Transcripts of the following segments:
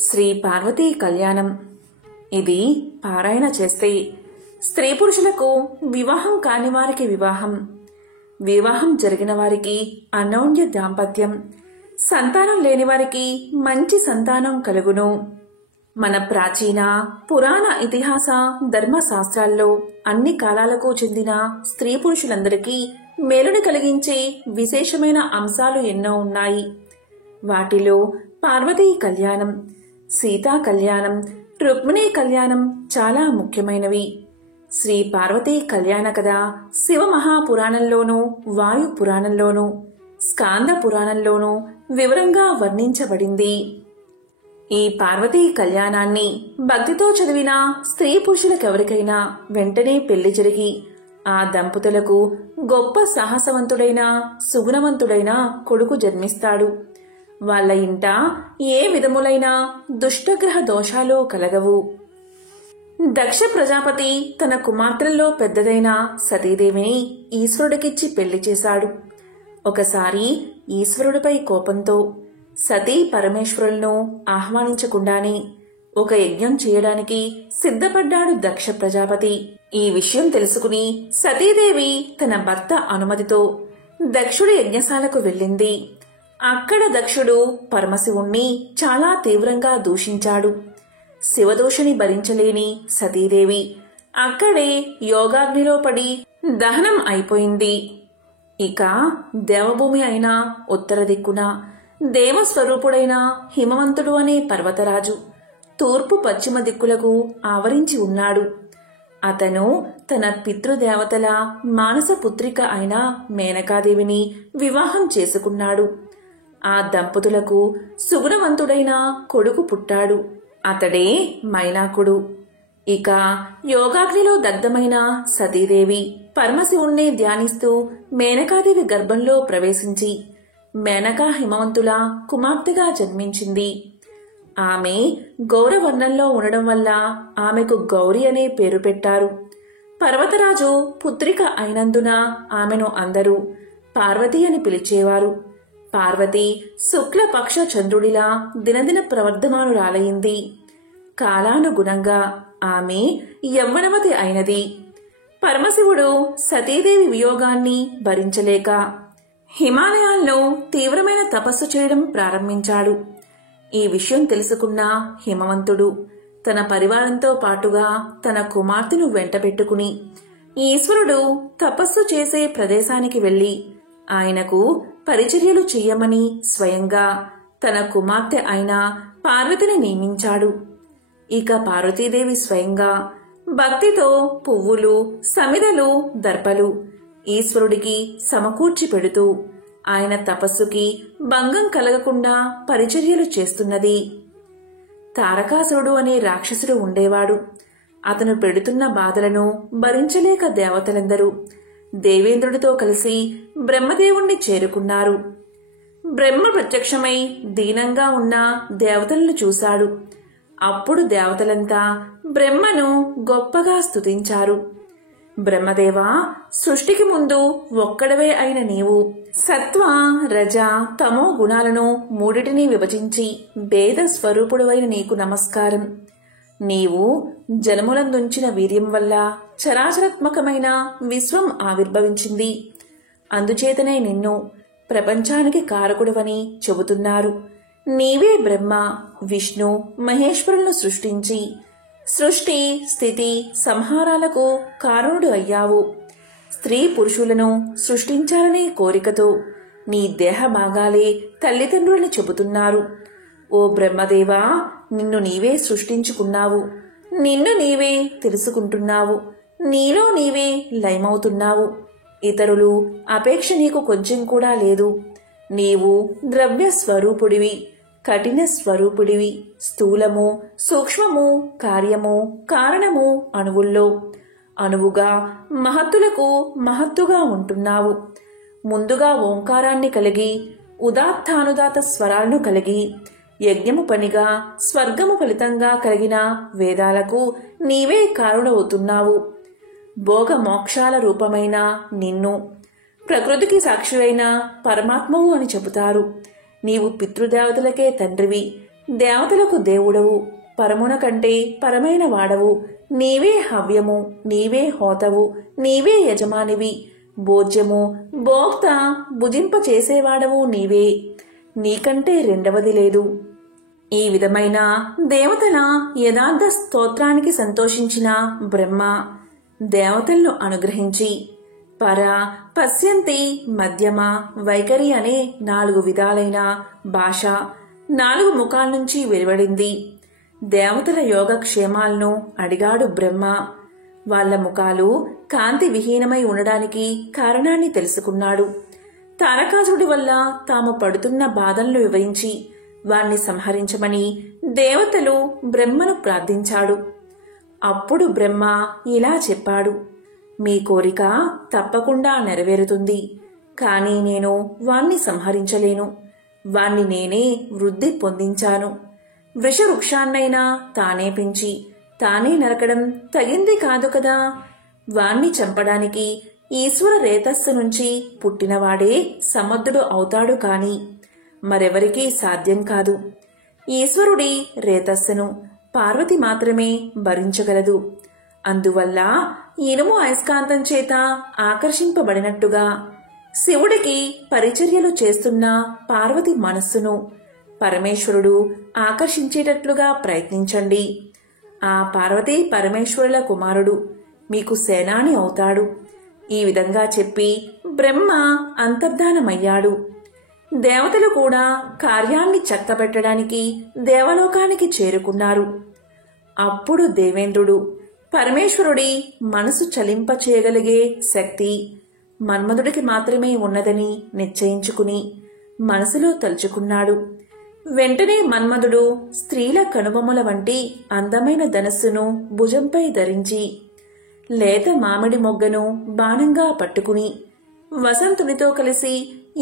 శ్రీ పార్వతీ కళ్యాణం. ఇది పారాయణ చేస్తే స్త్రీ పురుషులకు వివాహం కాని వారికి వివాహం, వివాహం జరిగిన వారికి అన్యోన్య దాంపత్యం, సంతానం లేని వారికి మంచి సంతానం కలుగును. మన ప్రాచీన పురాణ ఇతిహాస ధర్మశాస్త్రాల్లో అన్ని కాలాలకు చెందిన స్త్రీ పురుషులందరికీ మేలుని కలిగించే విశేషమైన అంశాలు ఎన్నో ఉన్నాయి. వాటిలో పార్వతీ కళ్యాణం, సీతా కళ్యాణం, రుక్మిణీ కళ్యాణం చాలా ముఖ్యమైనవి. శ్రీ పార్వతీ కళ్యాణ కథ శివ మహాపురాణంలోనూ, వాయు పురాణంలోనూ, స్కాంద పురాణంలోనూ వివరంగా వర్ణించబడింది. ఈ పార్వతీ కళ్యాణాన్ని భక్తితో చదివిన స్త్రీ పురుషులకెవరికైనా వెంటనే పెళ్లి జరిగి ఆ దంపతులకు గొప్ప సాహసవంతుడైన సుగుణవంతుడైన కొడుకు జన్మిస్తాడు. వాళ్ళ ఇంట ఏ విధములైన దుష్టగ్రహ దోషాలు కలగవు. దక్ష ప్రజాపతి తన కుమార్తెల్లో పెద్దదైన సతీదేవిని ఈశ్వరుడికిచ్చి పెళ్లి చేశాడు. ఒకసారి ఈశ్వరుడిపై కోపంతో సతీ పరమేశ్వరులను ఆహ్వానించకుండానే ఒక యజ్ఞం చేయడానికి సిద్ధపడ్డాడు దక్ష ప్రజాపతి. ఈ విషయం తెలుసుకుని సతీదేవి తన భర్త అనుమతితో దక్షుడి యజ్ఞశాలకు వెళ్ళింది. అక్కడ దక్షుడు పరమశివుణ్ణి చాలా తీవ్రంగా దూషించాడు. శివదోషిని భరించలేని సతీదేవి అక్కడే యోగాగ్నిలో పడి దహనం అయిపోయింది. ఇక దేవభూమి అయిన ఉత్తర దిక్కున దేవస్వరూపుడైన హిమవంతుడు అనే పర్వతరాజు తూర్పు పశ్చిమ దిక్కులకు ఆవరించి ఉన్నాడు. అతను తన పితృదేవతల మానస పుత్రిక అయిన మేనకాదేవిని వివాహం చేసుకున్నాడు. ఆ దంపతులకు సుగుణవంతుడైన కొడుకు పుట్టాడు. అతడే మైనాకుడు. ఇక యోగాగ్నిలో దగ్ధమైన సతీదేవి పరమశివుణ్ణి ధ్యానిస్తూ మేనకాదేవి గర్భంలో ప్రవేశించి మేనకా హిమవంతుల కుమార్తెగా జన్మించింది. ఆమె గౌరవర్ణంలో ఉండడం వల్ల ఆమెకు గౌరి అనే పేరు పెట్టారు. పర్వతరాజు పుత్రిక అయినందున ఆమెను అందరూ పార్వతి అని పిలిచేవారు. పార్వతి శుక్లపక్ష చంద్రుడిలా దినదిన ప్రవర్ధమానురాలయింది. కాలానుగుణంగా ఆమె యవ్వనవతి అయినది. పరమశివుడు సతీదేవి వియోగాన్ని భరించలేక హిమాలయాల్లో తీవ్రమైన తపస్సు చేయడం ప్రారంభించాడు. ఈ విషయం తెలుసుకున్న హిమవంతుడు తన పరివారంతో పాటుగా తన కుమార్తెను వెంటబెట్టుకుని ఈశ్వరుడు తపస్సు చేసే ప్రదేశానికి వెళ్లి ఆయనకు పరిచర్యలు చెయ్యమని స్వయంగా తన కుమార్తె అయిన పార్వతిని నియమించాడు. ఇక పార్వతీదేవి స్వయంగా భక్తితో పువ్వులు, సమిదలు, దర్పలు ఈశ్వరుడికి సమకూర్చి పెడుతూ ఆయన తపస్సుకి భంగం కలగకుండా పరిచర్యలు చేస్తున్నది. తారకాసురుడు అనే రాక్షసుడు ఉండేవాడు. అతను పెడుతున్న బాధలను భరించలేక దేవతలందరూ దేవేంద్రుడితో కలిసి బ్రహ్మదేవుణ్ణి చేరుకున్నారు. బ్రహ్మ ప్రత్యక్షమై దీనంగా ఉన్న దేవతలను చూశాడు. అప్పుడు దేవతలంతా బ్రహ్మను గొప్పగా స్తుతించారు. బ్రహ్మదేవా, సృష్టికి ముందు ఒక్కడవే అయిన నీవు సత్వ, రజ, తమో గుణాలను మూడిటిని విభజించి భేద స్వరూపుడవైన నీకు నమస్కారం. నీవు జలములందుంచిన వీర్యం వల్ల చరాచరాత్మకమైన విశ్వం ఆవిర్భవించింది. అందుచేతనే నిన్ను ప్రపంచానికి కారకుడవని చెబుతున్నారు. నీవే బ్రహ్మ, విష్ణు, మహేశ్వరులను సృష్టించి సృష్టి, స్థితి, సంహారాలకు కారణుడు అయ్యావు. స్త్రీ పురుషులను సృష్టించాలనే కోరికతో నీ దేహ భాగాలే తల్లిదండ్రులని చెబుతున్నారు. ఓ బ్రహ్మదేవా, నిన్ను నీవే సృష్టించుకున్నావు. నిన్ను నీవే తెలుసుకుంటున్నావు. నీలో నీవే లయమవుతున్నావు. ఇతరులు అపేక్ష నీకు కొంచెం కూడా లేదు. నీవు ద్రవ్య స్వరూపుడివి, కఠిన స్వరూపుడివి. స్థూలము, సూక్ష్మము, కార్యము, కారణము అణువుల్లో అణువుగా మహత్తులకు మహత్తుగా ఉంటున్నావు. ముందుగా ఓంకారాన్ని కలిగి ఉదాత్తానుదాత స్వరాలను కలిగి యజ్ఞము పనిగా స్వర్గము ఫలితంగా కలిగిన వేదాలకు నీవే కారణమవుతున్నావు. భోగ మోక్షాల రూపమైన నిన్ను ప్రకృతికి సాక్షి అయిన పరమాత్మవు అని చెబుతారు. నీవు పితృదేవతలకే తండ్రివి. దేవతలకు దేవుడవు, పరమున కంటే పరమైన వాడవు, నీవే హవ్యము, నీవే హోతవు, నీవే యజమానివి, భోజ్యము భోక్త భుజింప చేసేవాడవు నీవే, నీకంటే రెండవది లేదు. ఈ విధమైన దేవతల యథార్థ స్తోత్రానికి సంతోషించిన బ్రహ్మ దేవతలను అనుగ్రహించి పర, పశ్యంతి, మధ్యమ, వైఖరి అనే 4 విధాలైన భాష 4 ముఖాల నుంచి వెలువడింది. దేవతల యోగక్షేమాలను అడిగాడు బ్రహ్మ. వాళ్ల ముఖాలు కాంతి విహీనమై ఉండడానికి కారణాన్ని తెలుసుకున్నాడు. తారకాసుడి వల్ల తాము పడుతున్న బాధలను వివరించి వాణ్ణి సంహరించమని దేవతలు బ్రహ్మను ప్రార్థించాడు. అప్పుడు బ్రహ్మ ఇలా చెప్పాడు, మీ కోరిక తప్పకుండా నెరవేరుతుంది. కానీ నేను వాణ్ణి సంహరించలేను. వాణ్ణి నేనే వృద్ధి పొందించాను. వృషవృక్షాన్నైనా తానే పెంచి తానే నరకడం తగింది కాదు కదా. వాణ్ణి చంపడానికి ఈశ్వర రేతస్సు నుంచి పుట్టినవాడే సమర్థుడు అవుతాడు కాని మరెవరికీ సాధ్యం కాదు. ఈశ్వరుడి రేతస్సును పార్వతి మాత్రమే భరించగలదు. అందువల్ల ఇనుము అయస్కాంతం చేత ఆకర్షింపబడినట్టుగా శివుడికి పరిచర్యలు చేస్తున్న పార్వతి మనస్సును పరమేశ్వరుడు ఆకర్షించేటట్లుగా ప్రయత్నించండి. ఆ పార్వతీ పరమేశ్వరుల కుమారుడు మీకు సేనాని అవుతాడు. ఈ విధంగా చెప్పి బ్రహ్మ అంతర్ధానమయ్యాడు. దేవతలు కూడా కార్యాన్ని చక్కబెట్టడానికి దేవలోకానికి చేరుకున్నారు. అప్పుడు దేవేంద్రుడు పరమేశ్వరుడి మనసు చలింపచేయగలిగే శక్తి మన్మధుడికి మాత్రమే ఉన్నదని నిశ్చయించుకుని మనసులో తలుచుకున్నాడు. వెంటనే మన్మధుడు స్త్రీల కనుబొమ్మల వంటి అందమైన ధనస్సును భుజంపై ధరించి లేత మామిడి మొగ్గను బాణంగా పట్టుకుని వసంతునితో కలిసి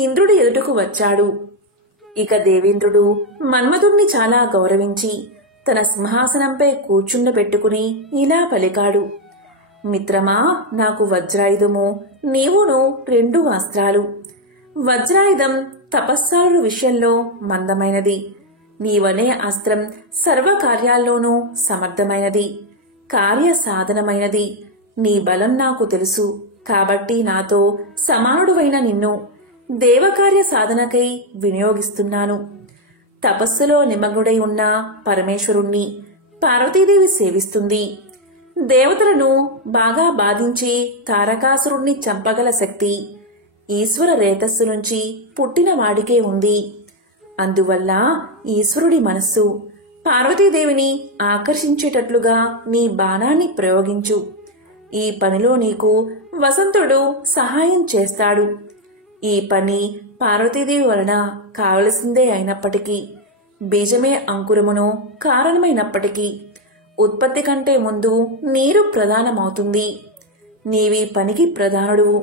ఇంద్రుడి ఎదుటకు వచ్చాడు. ఇక దేవేంద్రుడు మన్మధుణ్ణి చాలా గౌరవించి తన సింహాసనంపై కూర్చుండబెట్టుకుని ఇలా పలికాడు, మిత్రమా, నాకు వజ్రాయుధము, నీవును 2 అస్త్రాలు. వజ్రాయుధం తపస్సాలుల విషయంలో మందమైనది. నీవనే అస్త్రం సర్వకార్యాల్లోనూ సమర్థమైనది, కార్యసాధనమైనది. నీ బలం నాకు తెలుసు. కాబట్టి నాతో సమానుడువైన నిన్ను దేవకార్య సాధనకై వినియోగిస్తున్నాను. తపస్సులో నిమగ్నుడై ఉన్న పరమేశ్వరుణ్ణి పార్వతీదేవి సేవిస్తుంది. దేవతలను బాగా బాధించి తారకాసురుణ్ణి చంపగల శక్తి ఈశ్వర రేతస్సు నుంచి పుట్టిన వాడికే ఉంది. అందువల్ల ఈశ్వరుడి మనస్సు పార్వతీదేవిని ఆకర్షించేటట్లుగా నీ బాణాన్ని ప్రయోగించు. ఈ పనిలో నీకు వసంతుడు సహాయం చేస్తాడు. ఈ పని పార్వతీదేవి వలన కావలసిందే అయినప్పటికీ, బీజమే అంకురమును కారణమైనప్పటికీ ఉత్పత్తి కంటే ముందు నీరు ప్రధానమవుతుంది. నీవీ పనికి ప్రధానుడువు.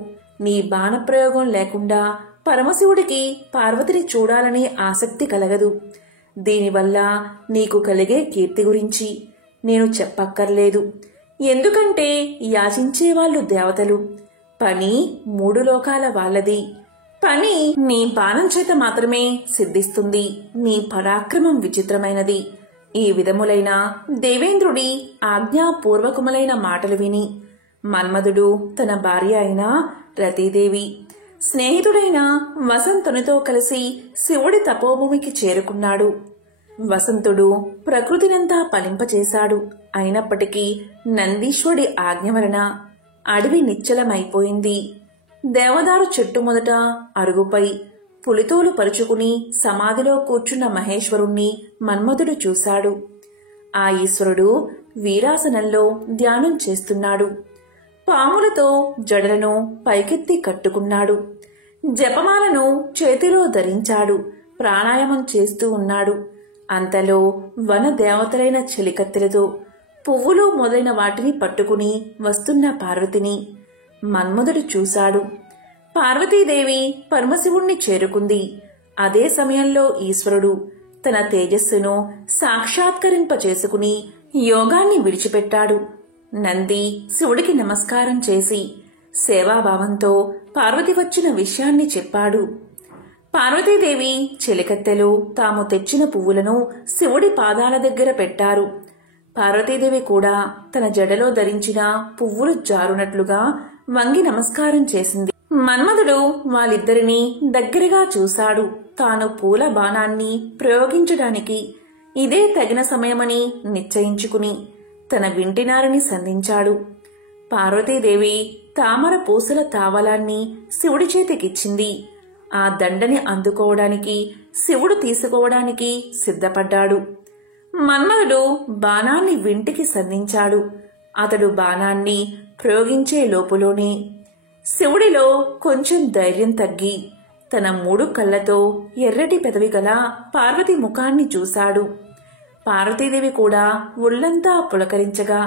నీ బాణప్రయోగం లేకుండా పరమశివుడికి పార్వతిని చూడాలనే ఆసక్తి కలగదు. దీనివల్ల నీకు కలిగే కీర్తి గురించి నేను చెప్పక్కర్లేదు. ఎందుకంటే యాచించేవాళ్లు దేవతలు, పని 3 లోకాల వాళ్ళది. పని నీ బాణం చేత మాత్రమే సిద్ధిస్తుంది. నీ పరాక్రమం విచిత్రమైనది. ఈ విధములైన దేవేంద్రుడి ఆజ్ఞాపూర్వకములైన మాటలు విని మన్మధుడు తన భార్య అయిన రతీదేవి, స్నేహితుడైన వసంతునితో కలిసి శివుడి తపోభూమికి చేరుకున్నాడు. వసంతుడు ప్రకృతినంతా ఫలింపచేశాడు. అయినప్పటికీ నందీశ్వరుడి ఆజ్ఞ వలన అడవి నిశ్చలమైపోయింది. దేవదారు చెట్టు మొదట అరుగుపై పులితోలు పరుచుకుని సమాధిలో కూర్చున్న మహేశ్వరుణ్ణి మన్మధుడు చూశాడు. ఆ ఈశ్వరుడు వీరాసనంలో ధ్యానం చేస్తున్నాడు. పాములతో జడలను పైకెత్తి కట్టుకున్నాడు. జపమాలను చేతిలో ధరించాడు. ప్రాణాయామం చేస్తూ ఉన్నాడు. అంతలో వన దేవతలైన చెలికత్తెలతో పువ్వులు మొదలైన వాటిని పట్టుకుని వస్తున్న పార్వతిని మన్మధుడు చూశాడు. పార్వతీదేవి పరమశివుణ్ణి చేరుకుంది. అదే సమయంలో ఈశ్వరుడు తన తేజస్సును సాక్షాత్కరింపచేసుకుని యోగాన్ని విడిచిపెట్టాడు. నంది శివుడికి నమస్కారం చేసి సేవాభావంతో పార్వతి వచ్చిన విషయాన్ని చెప్పాడు. పార్వతీదేవి చెలికత్తెలు తాము తెచ్చిన పువ్వులను శివుడి పాదాల దగ్గర పెట్టారు. పార్వతీదేవి కూడా తన జడలో ధరించిన పువ్వులు జారునట్లుగా వంగి నమస్కారం చేసింది. మన్మధుడు వాళ్ళిద్దరినీ దగ్గరగా చూశాడు. తాను పూల బాణాన్ని ప్రయోగించడానికి ఇదే తగిన సమయమని నిశ్చయించుకుని తన వింటినారిని సంధించాడు. పార్వతీదేవి తామర పూసల తావలాన్ని శివుడి చేతికిచ్చింది. ఆ దండని అందుకోవడానికి శివుడు తీసుకోవడానికి సిద్ధపడ్డాడు. మన్మధుడు బాణాన్ని వింటికి సంధించాడు. అతడు బాణాన్ని ప్రయోగించే లోపులోనే శివుడిలో కొంచెం ధైర్యం తగ్గి తన 3 కళ్లతో ఎర్రటి పెదవి గల పార్వతి ముఖాన్ని చూశాడు. పార్వతీదేవి కూడా ఒళ్లంతా పులకరించగా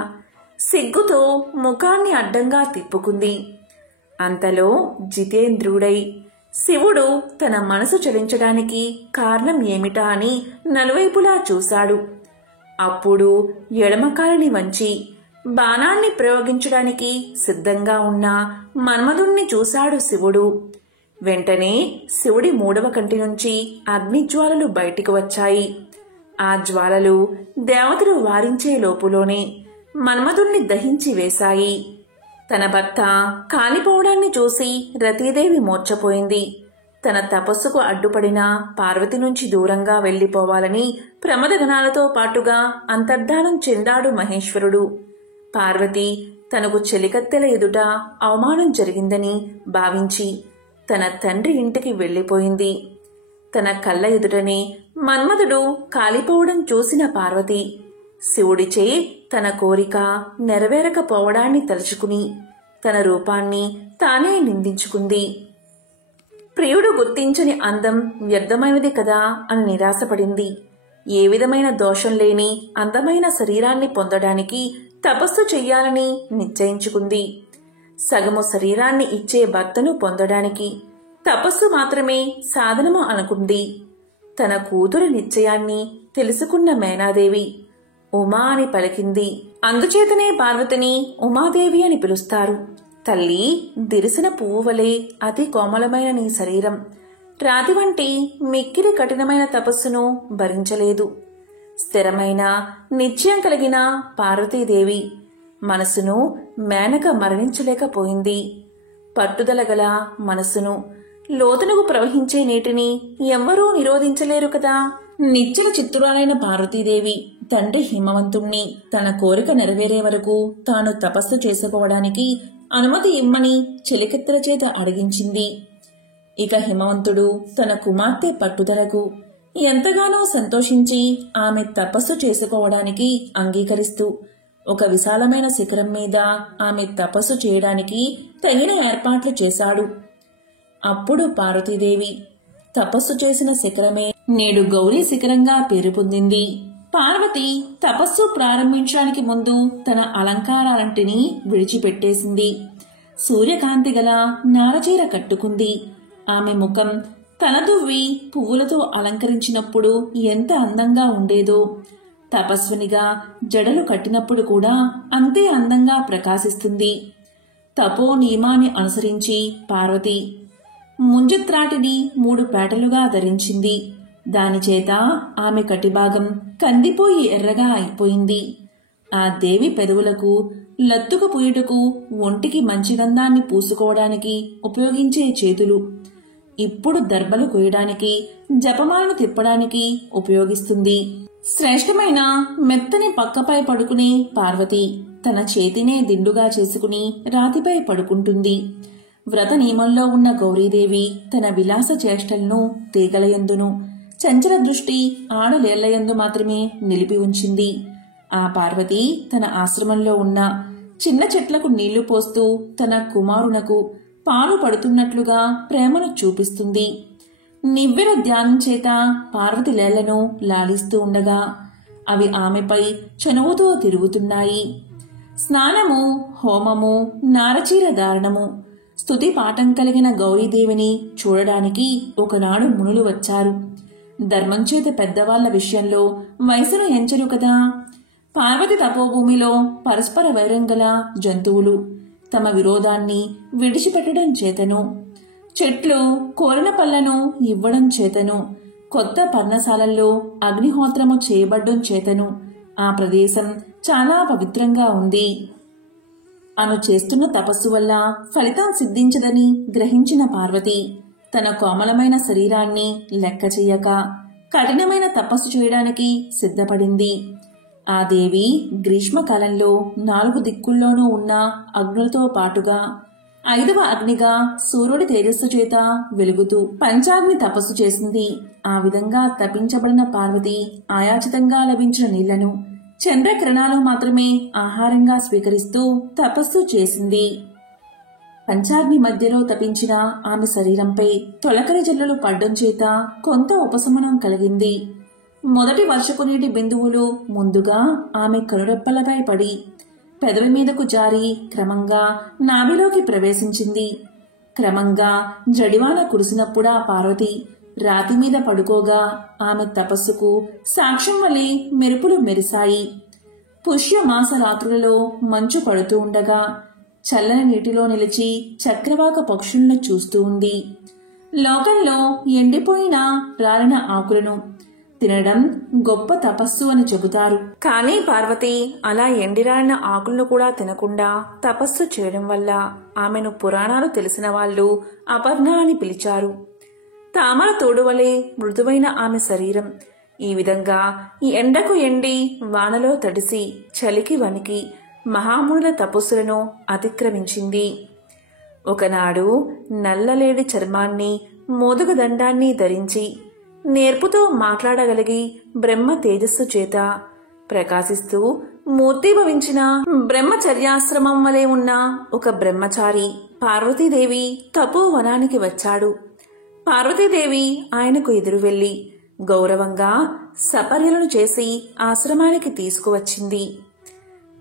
సిగ్గుతో ముఖాన్ని అడ్డంగా తిప్పుకుంది. అంతలో జితేంద్రుడై శివుడు తన మనసు చలించడానికి కారణం ఏమిటా అని నలువైపులా చూశాడు. అప్పుడు ఎడమకాలిని వంచి బాణాన్ని ప్రయోగించడానికి సిద్ధంగా ఉన్న మన్మధుణ్ణి చూశాడు శివుడు. వెంటనే శివుడి 3వ కంటి నుంచి అగ్నిజ్వాలలు బయటికి వచ్చాయి. ఆ జ్వాలలు దేవతలు వారించే లోపులోనే మన్మధుణ్ణి దహించి వేశాయి. తన భర్త కాలిపోవడాన్ని చూసి రతీదేవి మూర్ఛపోయింది. తన తపస్సుకు అడ్డుపడిన పార్వతి నుంచి దూరంగా వెళ్లిపోవాలని ప్రమదగణాలతో పాటుగా అంతర్ధానం చెందాడు మహేశ్వరుడు. పార్వతి తనకు చెలికత్తెల ఎదుట అవమానం జరిగిందని భావించి తన తండ్రి ఇంటికి వెళ్లిపోయింది. తన కళ్ళ ఎదుటనే మన్మధుడు కాలిపోవడం చూసిన పార్వతి శివుడిచే తన కోరిక నెరవేరకపోవడాన్ని తలుచుకుని తన రూపాన్ని తానే నిందించుకుంది. ప్రియుడు గుర్తించని అందం వ్యర్థమైనది కదా అని నిరాశపడింది. ఏ విధమైన దోషం లేని అందమైన శరీరాన్ని పొందడానికి తపస్సు చెయ్యాలని నిశ్చయించుకుంది. సగము శరీరాన్ని ఇచ్చే భర్తను పొందడానికి తపస్సు మాత్రమే సాధనము అనుకుంది. తన కూతురి నిశ్చయాన్ని తెలుసుకున్న మేనాదేవి ఉమా అని పలికింది. అందుచేతనే పార్వతిని ఉమాదేవి అని పిలుస్తారు. తల్లి, దిరిసిన పువ్వు వలె అతి కోమలమైన నీ శరీరం రాతి వంటి మిక్కిలి కఠినమైన తపస్సును భరించలేదు. స్థిరమైన నిశ్చయం కలిగిన పార్వతీదేవి మనసును మేనక మరణించలేకపోయింది. పట్టుదల గల మనసును లోతునకు ప్రవహించే నీటిని ఎవ్వరూ నిరోధించలేరు కదా. నిశ్చల చిత్తురాలైన పార్వతీదేవి తండ్రి హిమవంతుణ్ణి తన కోరిక నెరవేరే వరకు తాను తపస్సు చేసుకోవడానికి అనుమతి ఇమ్మని చెలికత్తెల చేత అడిగించింది. ఇక హిమవంతుడు తన కుమార్తె పట్టుదలకు ఎంతగానో సంతోషించి ఆమె తపస్సు చేసుకోవడానికి అంగీకరిస్తూ ఒక విశాలమైన శిఖరం మీద ఆమె తపస్సు చేయడానికి తగిన ఏర్పాట్లు చేశాడు. అప్పుడు పార్వతీదేవి తపస్సు చేసిన శిఖరమే నేడు గౌరీ శిఖరంగా పేరు పొందింది. పార్వతి తపస్సు ప్రారంభించడానికి ముందు తన అలంకారాలంటిని విడిచిపెట్టేసింది. సూర్యకాంతి గల నారచీర కట్టుకుంది. ఆమె ముఖం తలదువ్వి పువ్వులతో అలంకరించినప్పుడు ఎంత అందంగా ఉండేదో, తపస్వినిగా జడలు కట్టినప్పుడు కూడా అంతే అందంగా ప్రకాశిస్తుంది. తపో నియమాన్ని అనుసరించి పార్వతి ముంజత్రాటిని 3 పేటలుగా ధరించింది. దానిచేత ఆమె కటిభాగం కందిపోయి ఎర్రగా అయిపోయింది. ఆ దేవి పెదవులకు లత్తుక పూయుటకు ఒంటికి మంచి గంధాన్ని పూసుకోవడానికి ఉపయోగించే చేతులు ఇప్పుడు దర్బలు కోయడానికి జపమాలను తిప్పడానికి ఉపయోగిస్తుంది. శ్రేష్టమైన మెత్తని పక్కపై పడుకునే పార్వతి తన చేతినే దిండుగా చేసుకుని రాతిపై పడుకుంటుంది. వ్రత నియమంలో ఉన్న గౌరీదేవి తన విలాస చేష్టలను తీగలయందును చంచల దృష్టి ఆడలేళ్లయందు మాత్రమే నిలిపి ఉంచింది. ఆ పార్వతి తన ఆశ్రమంలో ఉన్న చిన్న చెట్లకు నీళ్లు పోస్తూ తన కుమారునకు పాలు పడుతున్నట్లుగా ప్రేమను చూపిస్తుంది. నివ్వెర ధ్యానం చేత పార్వతి లేళ్లను లాలిస్తూ ఉండగా అవి ఆమెపై చనువుతో తిరుగుతున్నాయి. స్నానము, హోమము, నారచీర ధారణము, స్తుతి పాఠం కలిగిన గౌరీదేవిని చూడడానికి ఒకనాడు మునులు వచ్చారు. ధర్మంచేత పెద్దవాళ్ల విషయంలో వయసును ఎంచరు కదా. పార్వతి తపోభూమిలో పరస్పర వైరం గల జంతువులు తమ విరోధాన్ని విడిచిపెట్టడం చేతను చెట్లు కోరిన పళ్లను ఇవ్వడం చేతను, కొత్త పర్ణశాలల్లో అగ్నిహోత్రము చేయబడ్డం చేతను ఆ ప్రదేశం చాలా పవిత్రంగా ఉంది. ఆమె చేస్తున్న తపస్సు వల్ల ఫలితం సిద్ధించదని గ్రహించిన పార్వతి తన కోమలమైన శరీరాన్ని లెక్క చెయ్యక కఠినమైన తపస్సు చేయడానికి సిద్ధపడింది. ఆ దేవి గ్రీష్మకాలంలో 4 దిక్కుల్లోనూ ఉన్న అగ్నులతో పాటుగా 5వ అగ్నిగా సూర్యుడి తేజస్సు చేత వెలుగుతూ పంచాగ్ని తపస్సు చేసింది. ఆ విధంగా తపించబడిన పార్వతి ఆయాచితంగా లభించిన నీళ్లను చంద్రకిరణాలు మాత్రమే ఆహారంగా స్వీకరిస్తూ తపస్సు చేసింది. పంచాగ్ని మధ్యలో తపించిన ఆమె శరీరంపై తొలకరి జల్లులు పడ్డం చేత కొంత ఉపశమనం కలిగింది. మొదటి వర్షపు నీటి బిందువులు ముందుగా ఆమె కనురెప్పలపై పడి పెదవి మీదకు జారి క్రమంగా నాభిలోకి ప్రవేశించింది. క్రమంగా జడివాన కురిసినప్పుడా పార్వతి రాతి మీద పడుకోగా ఆమె తపస్సుకు సాక్ష్యం వలె మెరుపులు మెరిశాయి. పుష్యమాస రాత్రులలో మంచు పడుతూ ఉండగా చల్లని నీటిలో నిలిచి చక్రవాక పక్షులను చూస్తూ ఉంది. లోకంలో ఎండిపోయిన రాలిన ఆకులను తినడం గొప్ప తపస్సు అని చెబుతారు. కానీ పార్వతి అలా ఎండిరాలిన ఆకులను కూడా తినకుండా తపస్సు చేయడం వల్ల ఆమెను పురాణాలు తెలిసిన వాళ్ళు అపర్ణ అని పిలిచారు. తామర తోడువలే మృదువైన ఆమె శరీరం ఈ విధంగా ఎండకు ఎండి వానలో తడిసి చలికి వణికి మహామునుల తపస్సులను అతిక్రమించింది. ఒకనాడు నల్లలేడి చర్మాన్ని మోదుగ దండాన్ని ధరించి నేర్పుతో మాట్లాడగలిగి బ్రహ్మ తేజస్సు చేత ప్రకాశిస్తూ మూర్తిభవించిన బ్రహ్మచర్యాశ్రమం వలె ఉన్న ఒక బ్రహ్మచారి పార్వతీదేవి తపోవనానికి వచ్చాడు. పార్వతీదేవి ఆయనకు ఎదురు వెళ్లి గౌరవంగా సపర్యలను చేసి ఆశ్రమానికి తీసుకువచ్చింది.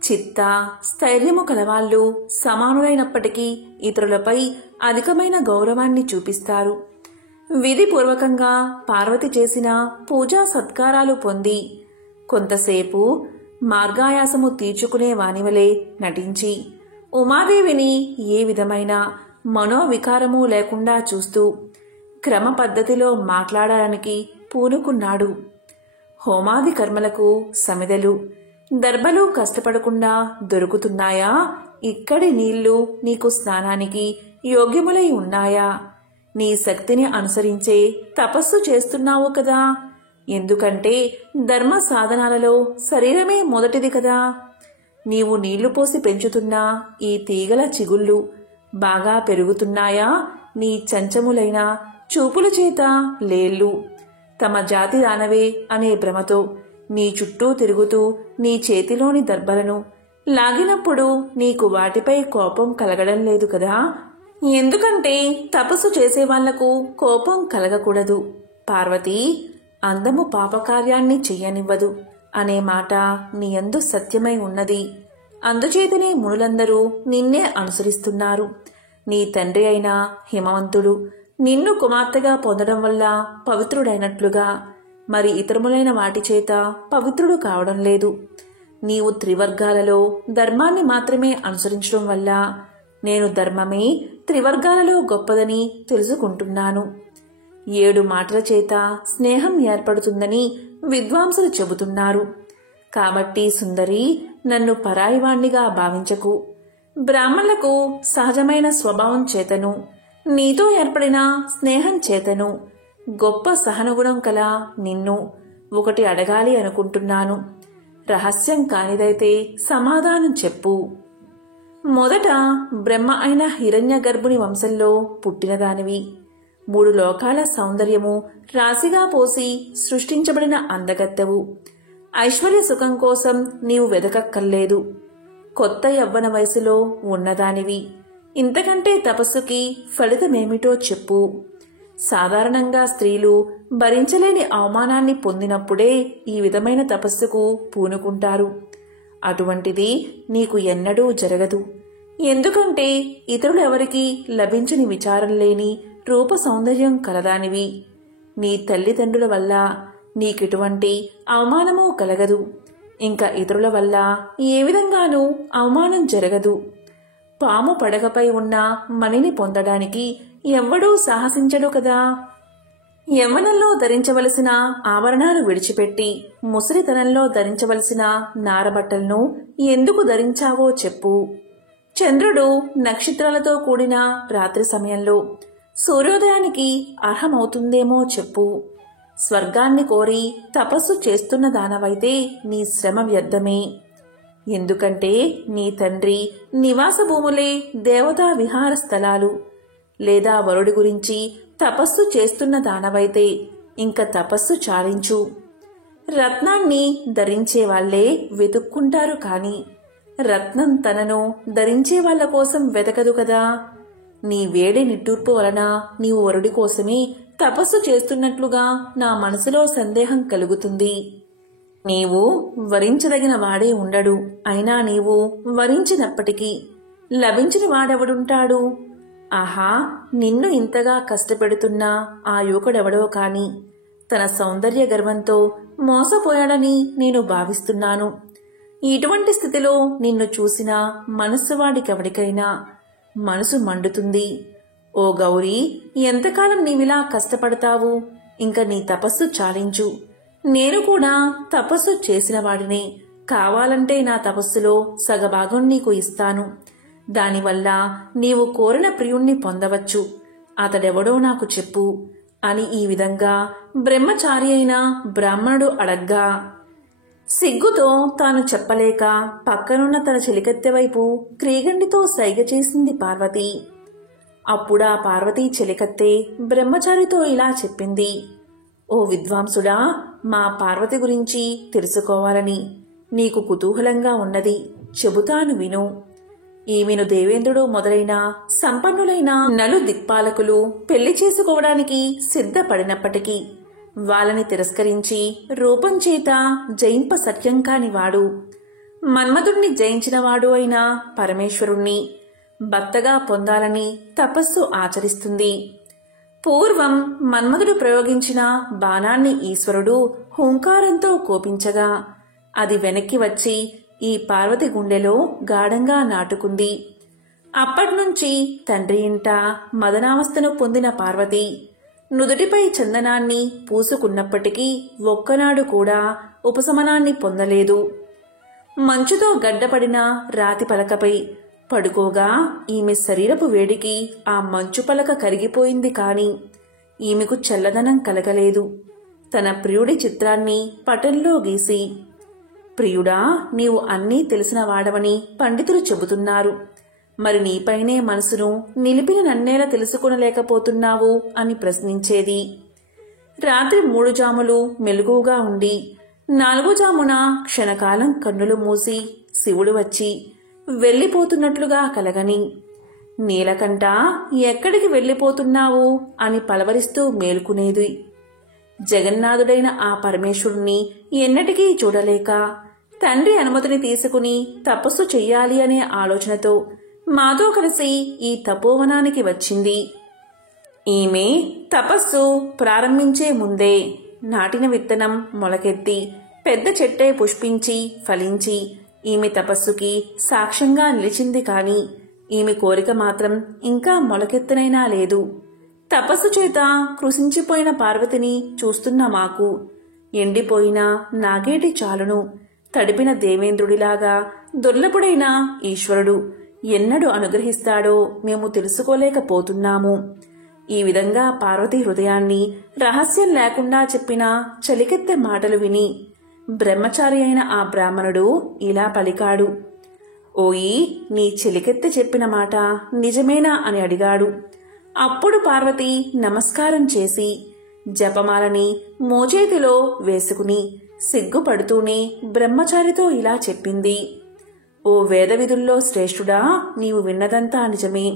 చిత్త స్థైర్యము కలవాళ్లు సమానులైనప్పటికీ ఇతరులపై అధికమైన గౌరవాన్ని చూపిస్తారు. విధిపూర్వకంగా పార్వతి చేసిన పూజా సత్కారాలు పొంది కొంతసేపు మార్గాయాసము తీర్చుకునే వానివలే నటించి ఉమాదేవిని ఏ విధమైన మనోవికారము లేకుండా చూస్తూ క్రమ పద్ధతిలో మాట్లాడడానికి పూనుకున్నాడు. హోమాది కర్మలకు సమిదలు దర్భలు కష్టపడకుండా దొరుకుతున్నాయా? ఇక్కడి నీళ్లు నీకు స్నానానికి యోగ్యములై ఉన్నాయా? నీ శక్తిని అనుసరించే తపస్సు చేస్తున్నావు కదా. ఎందుకంటే ధర్మ సాధనాలలో శరీరమే మొదటిది కదా. నీవు నీళ్లు పోసి పెంచుతున్నా ఈ తీగల చిగుళ్ళు బాగా పెరుగుతున్నాయా? నీ చంచములైన చూపుల చేత లేళ్ళు తమ జాతి దానవే అనే భ్రమతో నీ చుట్టూ తిరుగుతూ నీ చేతిలోని దర్భలను లాగినప్పుడు నీకు వాటిపై కోపం కలగడం లేదు కదా. ఎందుకంటే తపస్సు చేసేవాళ్లకు కోపం కలగకూడదు. పార్వతి, అందము పాపకార్యాన్ని చెయ్యనివ్వదు అనే మాట నీ యందు సత్యమై ఉన్నది. అందుచేతనే మునులందరూ నిన్నే అనుసరిస్తున్నారు. నీ తండ్రి అయిన హిమవంతుడు నిన్ను కుమార్తెగా పొందడం వల్ల పవిత్రుడైనట్లుగా మరి ఇతరములైన వాటి చేత పవిత్రుడు కావడం లేదు. నీవు త్రివర్గాలలో ధర్మాన్ని మాత్రమే అనుసరించడం వల్ల నేను ధర్మమే త్రివర్గాలలో గొప్పదని తెలుసుకుంటున్నాను. 7 మాటల చేత స్నేహం ఏర్పడుతుందని విద్వాంసులు చెబుతున్నారు. కాబట్టి సుందరి, నన్ను పరాయివాణ్ణిగా భావించకు. బ్రాహ్మణులకు సహజమైన స్వభావం చేతను నీతో ఏర్పడిన స్నేహం చేతను గొప్ప సహనగుణం కల నిన్ను ఒకటి అడగాలి అనుకుంటున్నాను. రహస్యం కానిదైతే సమాధానం చెప్పు. మొదట బ్రహ్మ అయిన హిరణ్య గర్భుని వంశంలో పుట్టినదానివి. 3 లోకాల సౌందర్యము రాశిగా పోసి సృష్టించబడిన అందగత్తెవు. ఐశ్వర్య సుఖం కోసం నీవు వెదకక్కర్లేదు. కొత్త యవ్వన వయసులో ఉన్నదానివి. ఇంతకంటే తపస్సుకి ఫలితమేమిటో చెప్పు. సాధారణంగా స్త్రీలు భరించలేని అవమానాన్ని పొందినప్పుడే ఈ విధమైన తపస్సుకు పూనుకుంటారు. అటువంటిది నీకు ఎన్నడూ జరగదు. ఎందుకంటే ఇతరులెవరికీ లభించని విచారం లేని రూప సౌందర్యం కలదానివి. నీ తల్లిదండ్రుల వల్ల నీకెటువంటి అవమానమూ కలగదు. ఇంకా ఇతరుల వల్ల ఏ విధంగానూ అవమానం జరగదు. పాము పడగపై ఉన్న మణిని పొందడానికి ఎవ్వడూ సాహసించడు కదా. యవ్వనంలో ధరించవలసిన ఆభరణాలు విడిచిపెట్టి ముసలితనంలో ధరించవలసిన నారబట్టలను ఎందుకు ధరించావో చెప్పు. చంద్రుడు నక్షత్రాలతో కూడిన రాత్రి సమయంలో సూర్యోదయానికి అర్హమవుతుందేమో చెప్పు. స్వర్గాన్ని కోరి తపస్సు చేస్తున్న దానవైతే నీ శ్రమ వ్యర్థమే. ఎందుకంటే నీ తండ్రి నివాస భూములే దేవతా విహార స్థలాలు. లేదా వరుడి గురించి తపస్సు చేస్తున్న దానవైతే ఇంక తపస్సు చాలించు. రత్నాన్ని ధరించే వాళ్లే వెతుక్కుంటారు కాని రత్నం తనను ధరించే వాళ్ల కోసం వెతకదు కదా. నీ వేడి నిట్టూర్పు వలన నీవు వరుడి కోసమే తపస్సు చేస్తున్నట్లుగా నా మనసులో సందేహం కలుగుతుంది. నీవు వరించదగిన వాడే ఉండడు. అయినా నీవు వరించినప్పటికీ లభించిన వాడెవడుంటాడు? ఆహా, నిన్ను ఇంతగా కష్టపెడుతున్నా ఆ యువకుడెవడో కాని తన సౌందర్య గర్వంతో మోసపోయాడని నేను భావిస్తున్నాను. ఇటువంటి స్థితిలో నిన్ను చూసిన మనస్సువాడికెవడికైనా మనసు మండుతుంది. ఓ గౌరీ, ఎంతకాలం నీవిలా కష్టపడతావు? ఇంక నీ తపస్సు చాలించు. నేను కూడా తపస్సు చేసిన వాడినే. కావాలంటే నా తపస్సులో సగభాగం నీకు ఇస్తాను. దానివల్ల నీవు కోరిన ప్రియుణ్ణి పొందవచ్చు. అతడెవడో నాకు చెప్పు అని ఈ విధంగా బ్రహ్మచారి అయిన బ్రాహ్మణుడు అడగ్గా సిగ్గుతో తాను చెప్పలేక పక్కనున్న తన చెలికత్తె వైపు క్రీగండితో సైగ చేసింది పార్వతి. అప్పుడా పార్వతీ చెలికత్తె బ్రహ్మచారితో ఇలా చెప్పింది. ఓ విద్వాంసుడా, మా పార్వతి గురించి తెలుసుకోవాలని నీకు కుతూహలంగా ఉన్నది. చెబుతాను విను. ఈమెను దేవేంద్రుడు మొదలైన సంపన్నులైన నలు దిక్పాలకులు పెళ్లి చేసుకోవడానికి సిద్ధపడినప్పటికీ వాళ్ళని తిరస్కరించి రూపం చేత జయింప సత్యం కానివాడు, మన్మధుణ్ణి జయించినవాడు అయిన పరమేశ్వరుణ్ణి భర్తగా పొందాలని తపస్సు ఆచరిస్తుంది. పూర్వం మన్మధుడు ప్రయోగించిన బాణాన్ని ఈశ్వరుడు హుంకారంతో కోపించగా అది వెనక్కి వచ్చి ఈ పార్వతి గుండెలో గాఢంగా నాటుకుంది. అప్పట్నుంచి తండ్రి ఇంట మదనావస్థను పొందిన పార్వతి నుదుటిపై చందనాన్ని పూసుకున్నప్పటికీ ఒక్కనాడు కూడా ఉపశమనాన్ని పొందలేదు. మంచుతో గడ్డపడిన రాతి పలకపై పడుకోగా ఈమె శరీరపు వేడికి ఆ మంచు పలక కరిగిపోయింది కాని ఈమెకు చల్లదనం కలగలేదు. తన ప్రియుడి చిత్రాన్ని పటంలో గీసి, ప్రియుడా, నీవు అన్నీ తెలిసిన వాడవని పండితులు చెబుతున్నారు. మరి నీపైనే మనసును నిలిపిన నన్నేలా తెలుసుకొనలేకపోతున్నావు అని ప్రశ్నించేది. రాత్రి 3 జాములు మెలకువగా ఉండి 4వ జామున క్షణకాలం కన్నులు మూసి శివుడు వచ్చి వెళ్లిపోతున్నట్లుగా కలగని, నీలకంఠ, ఎక్కడికి వెళ్లిపోతున్నావు అని పలవరిస్తూ మేల్కునేది. జగన్నాథుడైన ఆ పరమేశ్వరుణ్ణి ఎన్నటికీ చూడలేక తండ్రి అనుమతిని తీసుకుని తపస్సు చెయ్యాలి అనే ఆలోచనతో మాతో కలిసి ఈ తపోవనానికి వచ్చింది. ఈమె తపస్సు ప్రారంభించే ముందే నాటిన విత్తనం మొలకెత్తి పెద్ద చెట్టే పుష్పించి ఫలించి ఈమె తపస్సుకి సాక్ష్యంగా నిలిచింది కాని ఈమె కోరిక మాత్రం ఇంకా మొలకెత్తనైనా లేదు. తపస్సు చేత కృషించిపోయిన పార్వతిని చూస్తున్న మాకు ఎండిపోయిన నాగేటి చాలును. తడిపిన దేవేంద్రుడిలాగా దుర్లభుడైన ఈశ్వరుడు ఎన్నడు అనుగ్రహిస్తాడో మేము తెలుసుకోలేకపోతున్నాము. ఈ విధంగా పార్వతీ హృదయాన్ని రహస్యం లేకుండా చెప్పిన చలికెత్తె మాటలు విని బ్రహ్మచారి అయిన ఆ బ్రాహ్మణుడు ఇలా పలికాడు. ఓయి, నీ చెలికెత్తె చెప్పిన మాట నిజమేనా అని అడిగాడు. అప్పుడు పార్వతి నమస్కారం చేసి జపమాలని మోచేతిలో వేసుకుని సిగ్గుపడుతూనే బ్రహ్మచారితో ఇలా చెప్పింది. ఓ వేద విధుల్లో శ్రేష్ఠుడా, నీవు విన్నదంతా నిజమే.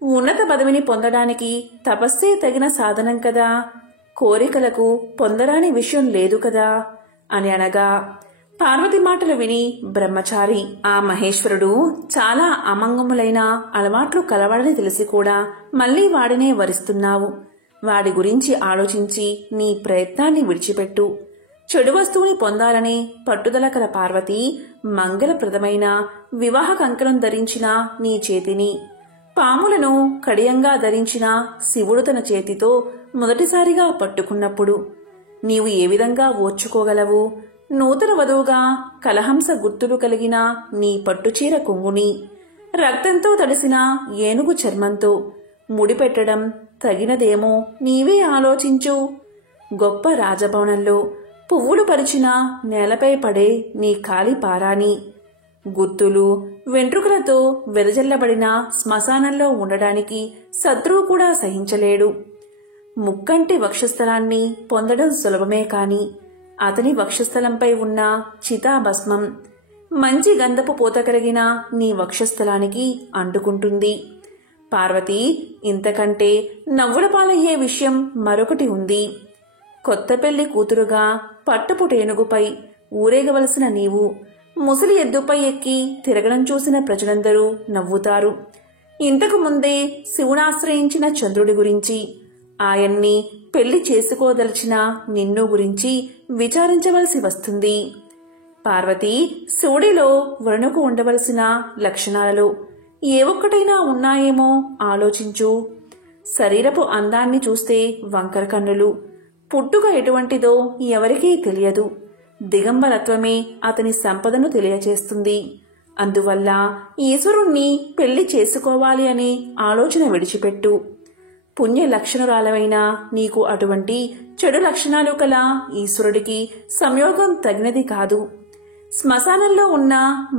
ఉన్నత పదవిని పొందడానికి తపస్సే తగిన సాధనం కదా. కోరికలకు పొందరాని విషయం లేదు కదా అని అనగా పార్వతి మాటలు విని బ్రహ్మచారి, ఆ మహేశ్వరుడు చాలా అమంగములైన అలవాట్లు కలవాడని తెలిసి కూడా మళ్లీ వాడినే వరిస్తున్నావు. వాడి గురించి ఆలోచించి నీ ప్రయత్నాన్ని విడిచిపెట్టు. చెడు వస్తువుని పొందాలనే పట్టుదల కల పార్వతి మంగళప్రదమైన వివాహ కంకణం ధరించిన నీ చేతిని పాములను కడియంగా ధరించిన శివుడు తన చేతితో మొదటిసారిగా పట్టుకున్నప్పుడు నీవు ఏ విధంగా ఓర్చుకోగలవు? నూతన వధువుగా కలహంస గుర్తులు కలిగిన నీ పట్టుచీర కొంగుని రక్తంతో తడిసిన ఏనుగు చర్మంతో ముడిపెట్టడం తగినదేమో నీవే ఆలోచించు. గొప్ప రాజభవనంలో పువ్వులు పరిచిన నేలపై పడే నీ కాలి పారాని గుర్తులు వెంట్రుకలతో వెదజల్లబడిన శ్మశానంలో ఉండడానికి శత్రువు కూడా సహించలేడు. ముక్కంటి వక్షస్థలాన్ని పొందడం సులభమే కాని అతని వక్షస్థలంపై ఉన్న చితాభస్మం మంచి గంధపు పూత కలిగిన నీ వక్షస్థలానికి అంటుకుంటుంది. పార్వతి, ఇంతకంటే నవ్వుల పాలయ్యే విషయం మరొకటి ఉంది. కొత్త పెళ్లి కూతురుగా పట్టపుటేనుగుపై ఊరేగవలసిన నీవు ముసలి ఎద్దుపై ఎక్కి తిరగడం చూసిన ప్రజలందరూ నవ్వుతారు. ఇంతకు ముందే శివునాశ్రయించిన చంద్రుడి గురించి, ఆయన్ని పెళ్లి చేసుకోదలిచిన నిన్ను గురించి విచారించవలసి వస్తుంది. పార్వతి, శివుడిలో వరుణకు ఉండవలసిన లక్షణాలలో ఏ ఒక్కటైనా ఉన్నాయేమో ఆలోచించు. శరీరపు అందాన్ని చూస్తే వంకర కన్నులు, పుట్టుక ఎటువంటిదో ఎవరికీ తెలియదు. దిగంబరత్వమే అతని సంపదను తెలియచేస్తుంది. అందువల్ల ఈశ్వరుణ్ణి పెళ్లి చేసుకోవాలి అనే ఆలోచన విడిచిపెట్టు. పుణ్య లక్షణురాలవైన నీకు అటువంటి చెడు లక్షణాలు కల ఈశ్వరుడికి సంయోగం తగినది కాదు. శ్మశానంలో ఉన్న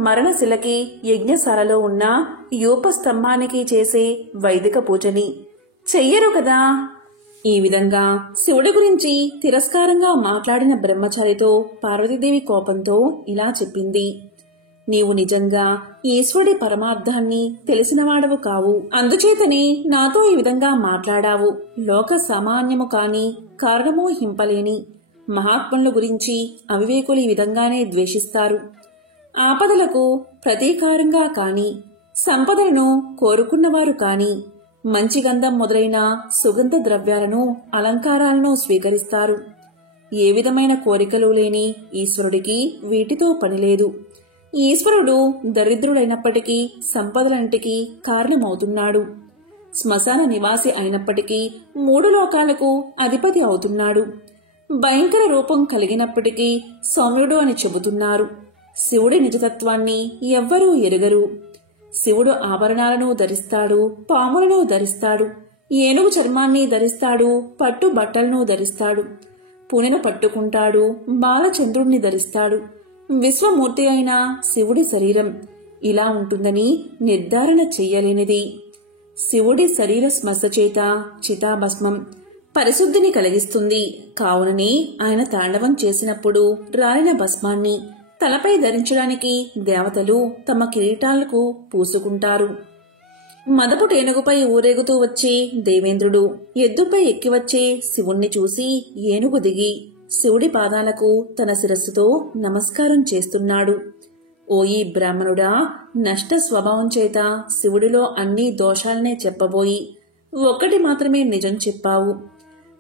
మరణశిలకి, యజ్ఞశాలలో ఉన్న యూపస్తంభానికి చేసే వైదిక పూజని చెయ్యరు కదా. ఈ విధంగా శివుడి గురించి తిరస్కారంగా మాట్లాడిన బ్రహ్మచారితో పార్వతీదేవి కోపంతో ఇలా చెప్పింది. నీవు నిజంగా ఈశ్వరుడి పరమార్థాన్ని తెలిసినవాడవు కావు. అందుచేతనే నాతో ఈ విధంగా మాట్లాడావు. లోక సామాన్యము కాని కారణమో హింపలేని మహాత్ముల గురించి అవివేకులు ఈ విధంగానే ద్వేషిస్తారు. ఆపదలకు ప్రతీకారంగా కాని, సంపదలను కోరుకున్నవారు కాని, మంచి గంధం మొదలైన సుగంధ ద్రవ్యాలను, అలంకారాలను స్వీకరిస్తారు. ఏ విధమైన కోరికలు లేని ఈశ్వరుడికి వీటితో పనిలేదు. ఈశ్వరుడు దరిద్రుడైనప్పటికీ సంపదలంటికి కారణమవుతున్నాడు. శ్మశాన నివాసి అయినప్పటికీ 3 లోకాలకు అధిపతి అవుతున్నాడు. భయంకర రూపం కలిగినప్పటికీ సౌమ్యుడు అని చెబుతున్నారు. శివుడి నిజతత్వాన్ని ఎవ్వరూ ఎరుగరు. శివుడు ఆభరణాలను ధరిస్తాడు, పాములను ధరిస్తాడు, ఏనుగు చర్మాన్ని ధరిస్తాడు, పట్టు బట్టలను ధరిస్తాడు, పునెను పట్టుకుంటాడు, బాలచంద్రుణ్ణి ధరిస్తాడు. విశ్వమూర్తి అయిన శివుడి శరీరం ఇలా ఉంటుందని నిర్ధారణ చెయ్యలేనిది. శివుడి శరీర స్మశ చేత చితాభస్మం పరిశుద్ధిని కలిగిస్తుంది. కావుననే ఆయన తాండవం చేసినప్పుడు రాలిన భస్మాన్ని తలపై ధరించడానికి దేవతలు తమ కిరీటాలకు పూసుకుంటారు. మదపుటేనుగుపై ఊరేగుతూ వచ్చే దేవేంద్రుడు ఎద్దుపై ఎక్కివచ్చే శివుణ్ణి చూసి ఏనుగు దిగి శివుడి పాదాలకు తన శిరస్సుతో నమస్కారం చేస్తున్నాడు. ఓయి బ్రాహ్మణుడా, నష్ట స్వభావం చేత శివుడిలో అన్ని దోషాలనే చెప్పబోయి ఒక్కటి మాత్రమే నిజం చెప్పావు.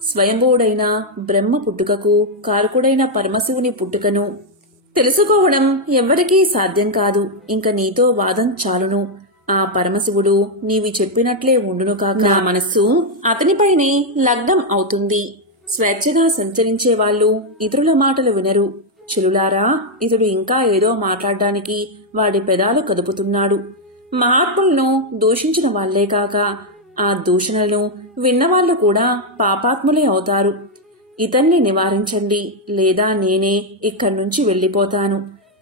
స్వయంభువుడైన బ్రహ్మ పుట్టుకకు కారకుడైన పరమశివుని పుట్టుకను తెలుసుకోవడం ఎవ్వరికీ సాధ్యం కాదు. ఇంక నీతో వాదం చాలును. ఆ పరమశివుడు నీవి చెప్పినట్లే ఉండును కాక నా మనస్సు అతనిపైనే లగ్నం అవుతుంది. స్వేచ్ఛగా సంచరించే వాళ్ళు ఇతరుల మాటలు వినరు. చెలులారా, ఇతడు ఇంకా ఏదో మాట్లాడడానికి వాడి పెదాలు కదుపుతున్నాడు. మహాత్ములను దూషించిన వాళ్లే కాక ఆ దూషణలను విన్నవాళ్లు కూడా పాపాత్ములే అవుతారు. ఇతన్ని నివారించండి, లేదా నేనే ఇక్కడ్నుంచి వెళ్లిపోతాను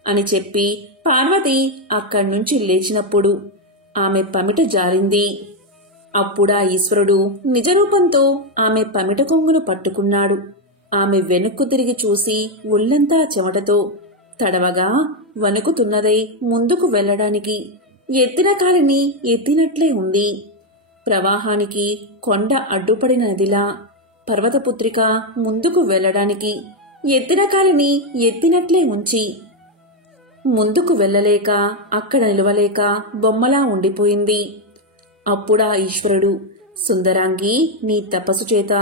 అని చెప్పి పార్వతి అక్కడ్నుంచి లేచినప్పుడు ఆమె పమిట జారింది. అప్పుడా ఈశ్వరుడు నిజరూపంతో ఆమె పమిట కొంగును పట్టుకున్నాడు. ఆమె వెనుక్కు తిరిగి చూసి ఒళ్లంతా చెమటతో తడవగా వణుకుతున్నదై ముందుకు వెళ్లడానికి ఎత్తిన కాలిని ఎత్తినట్లే ఉంది. ప్రవాహానికి కొండ అడ్డుపడిన నదిలా పర్వతపుత్రిక ముందుకు వెళ్లడానికి ఎత్తిన కాలిని ఎత్తినట్లే ఉంచి ముందుకు వెళ్లలేక అక్కడ నిలవలేక బొమ్మలా ఉండిపోయింది. అప్పుడా ఈశ్వరుడు, సుందరాంగి, నీ తపస్సు చేత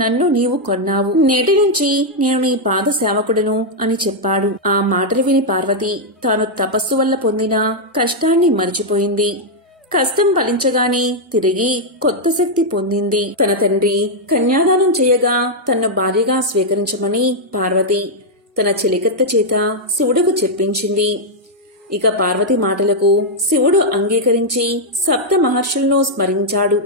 నన్ను నీవు కొన్నావు. నేటి నుంచి నేను నీ పాద సేవకుడను అని చెప్పాడు. ఆ మాటలు విని పార్వతి తాను తపస్సు వల్ల పొందిన కష్టాన్ని మరిచిపోయింది. కష్టం ఫలించగానే తిరిగి కొత్త శక్తి పొందింది. తన తండ్రి కన్యాదానం చేయగా తన్ను భార్యగా స్వీకరించమని పార్వతి తన చెలికత్త చేత శివుడుకు చెప్పించింది. ఇక పార్వతి మాటలకు శివుడు అంగీకరించి సప్త మహర్షులను స్మరించాడు.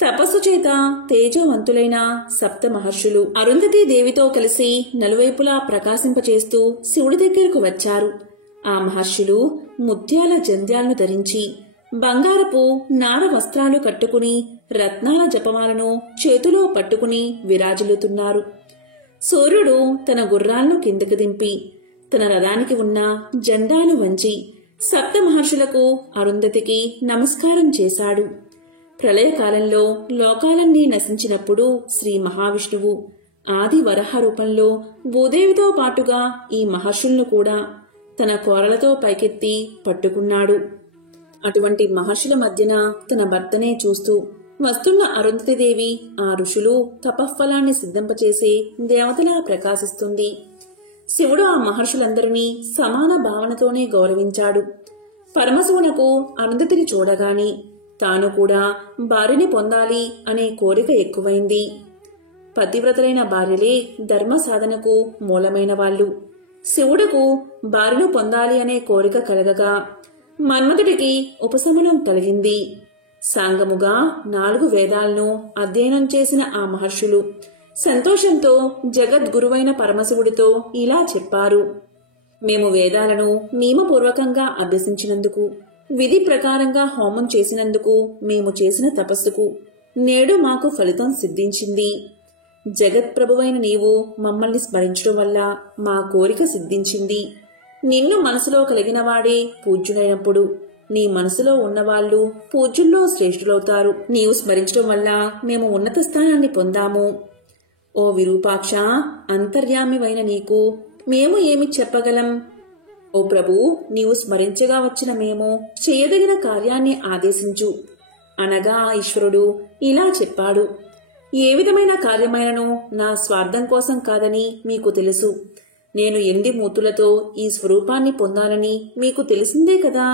తపస్సు చేత తేజోవంతులైన సప్త మహర్షులు అరుంధతీ దేవితో కలిసి నలువైపులా ప్రకాశింపచేస్తూ శివుడి దగ్గరకు వచ్చారు. ఆ మహర్షులు ముత్యాల జంధ్యాలను ధరించి బంగారపు నార వస్త్రాలు కట్టుకుని రత్నాల జపమాలను చేతిలో పట్టుకుని విరాజిల్లుతున్నారు. సూర్యుడు తన గుర్రాలను కిందకు దింపి తన రథానికి ఉన్న జెండాను వంచి సప్త మహర్షులకు అరుంధతికి నమస్కారం చేశాడు. ప్రళయకాలంలో లోకాలన్నీ నశించినప్పుడు శ్రీ మహావిష్ణువు ఆది వరహ రూపంలో భూదేవితో పాటుగా ఈ మహర్షులను కూడా తన కోరలతో పైకెత్తి పట్టుకున్నాడు. అటువంటి మహర్షుల మధ్యన తన భర్తనే చూస్తూ వస్తున్న అరుంధతీదేవి ఆ ఋషులు తపఫలాన్ని సిద్ధింపచేసే దేవతలా ప్రకాశిస్తుంది. శివుడు ఆ మహర్షులందరినీ సమాన భావనతోనే గౌరవించాడు. పరమశివునకు అరుంధతిని చూడగాని తాను కూడా భార్యని పొందాలి అనే కోరిక ఎక్కువైంది. పతివ్రతలైన భార్యలే ధర్మ సాధనకు మూలమైన వాళ్ళు. శివుడుకు భార్యను పొందాలి అనే కోరిక కలగగా మన్మథుడికి ఉపశమనం కలిగింది. సాంగముగా 4 వేదాలను అధ్యయనం చేసిన ఆ మహర్షులు సంతోషంతో జగద్గురువైన పరమశివుడితో ఇలా చెప్పారు. మేము వేదాలను నియమపూర్వకంగా అభ్యసించినందుకు, విధి ప్రకారంగా హోమం చేసినందుకు, మేము చేసిన తపస్సుకు నేడు మాకు ఫలితం సిద్ధించింది. జగత్ప్రభువైన నీవు మమ్మల్ని స్మరించడం వల్ల మా కోరిక సిద్ధించింది. నిన్ను మనసులో కలిగినవాడే పూజ్యుడైనప్పుడు నీ మనసులో ఉన్నవాళ్లు పూజ్యుల్లో శ్రేష్ఠులవుతారు. నీవు స్మరించడం వల్ల మేము ఉన్నత స్థానాన్ని పొందాము. ఓ విరూపాక్ష, అంతర్యామివైన నీకు మేము ఏమి చెప్పగలం? ఓ ప్రభు, నీవు స్మరించగా వచ్చిన మేము చేయదగిన కార్యాన్ని ఆదేశించు అనగా ఈశ్వరుడు ఇలా చెప్పాడు. ఏ విధమైన కార్యమైనను నా స్వార్థం కోసం కాదని మీకు తెలుసు. నేను 8 మూతులతో ఈ స్వరూపాన్ని పొందాలని మీకు తెలిసిందే కదా.